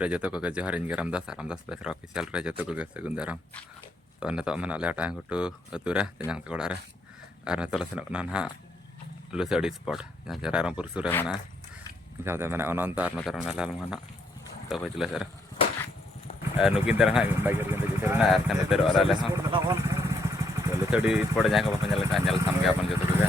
Raja to ke Johar ing Ramdas Besar official Raja to ke Segundaram. To na to mana le atang kutu atura tenyang tekolara. Arna to lasen nan ha lu di sport. Yang cara rampur sura mana. Jauh mana onon tar na tarana lalu mana. To ko jelas ara. Nukin terang ha bagar kita jelas na arkan itu ada lah. Lu di sport nya ka penyal samge apan joto juga.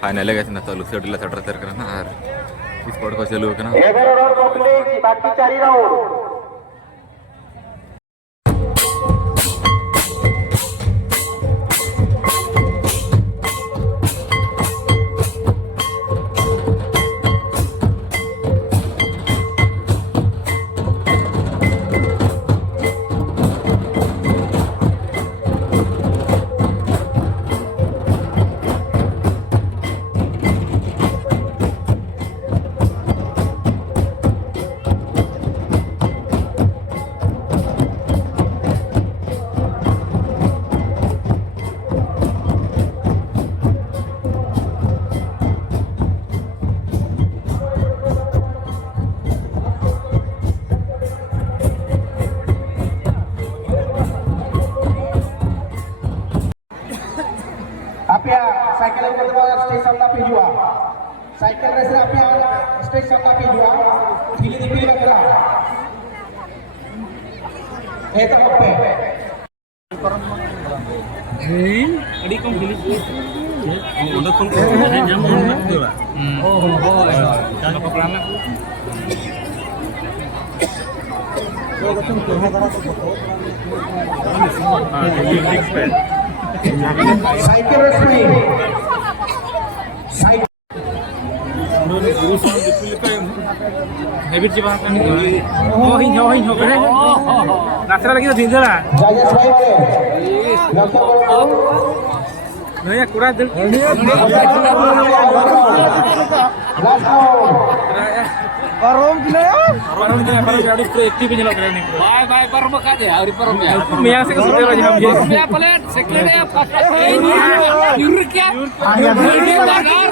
Finally guys na to Lucio dila sadar terkena ar sport ko chalu kana cycle station ला पिजुआ cycle race आपल्या station ला पिजुआ फिली दिपी लागला हे तर बघते हे अडी कोण फिली उंडा कोण हे जाम नसतोला हो त्याला पकडाना साइकिल रेस में cycle habit coba kan oh hinyo kan nasra lagi tuh dindala nah ya kurang tuh Parom gila ya? Parom harus aktif nyelok keren nih. Bye parom kan ya, hari parom ya. Mia sih kesulitan aja hamil. Ya pelet, sekali ya pas. Ini yuruk ya. Ini bagar.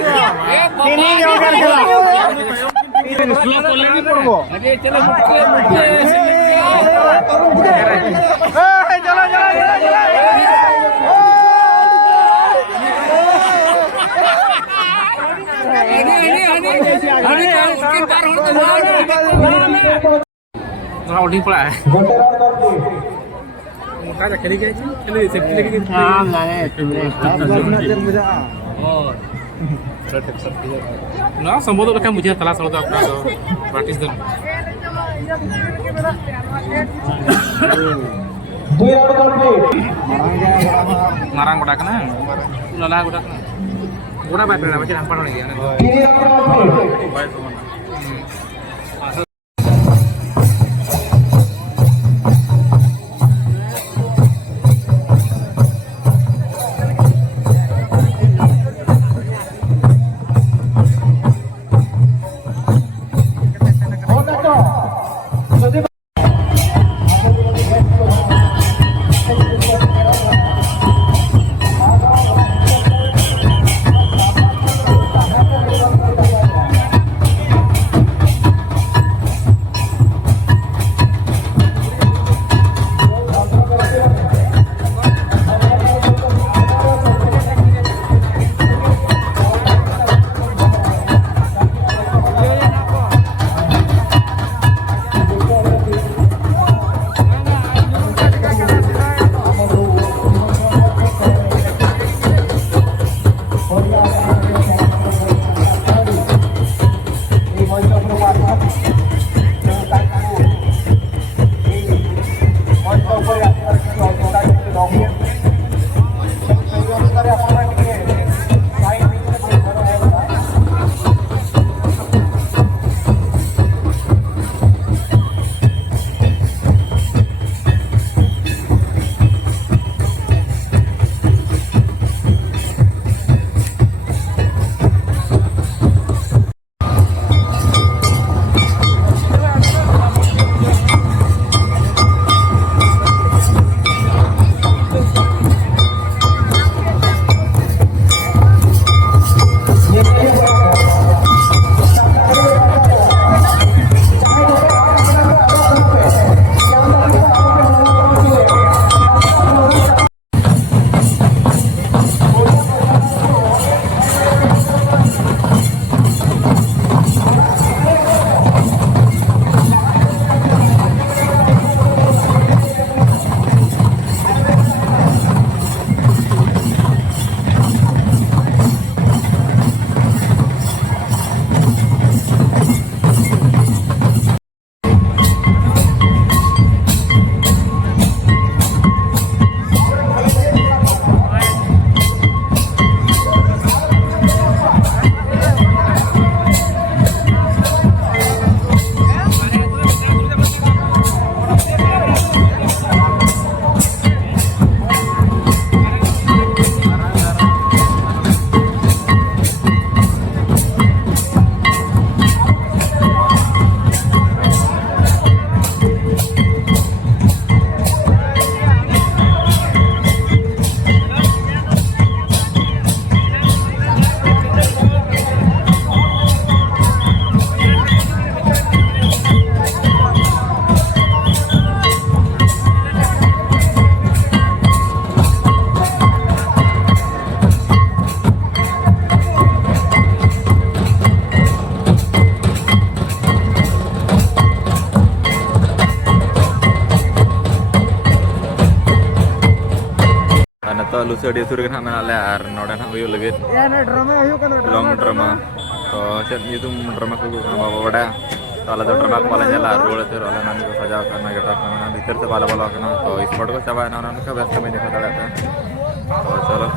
Ini yogar gila. Ini slow polling ini porbo. Aje चलो मुझे parom gila. Jalan. Holding pula. Muka aja kiri safety lagi. Oh. ना संबोधन रखा मुझे तलाश होता अपना तो प्रैक्टिस दम marang goda kana lala goda kana goda baik berapa macam apa lagi तो लुसे डी सुर के मेना ले और नोडे ना हुई लगे लॉन्ग ड्रामा तो चल ᱧᱩᱛᱩᱢ ड्रामा को बाबा बड़ा तो आला ड्रामा को वाला चला रोड से रोला नानी को सजाव करना गिटार करना भीतर से बाला बाला करना तो स्पॉट को चबाना उन्होंने का व्यस्त में दिखा था तो चलो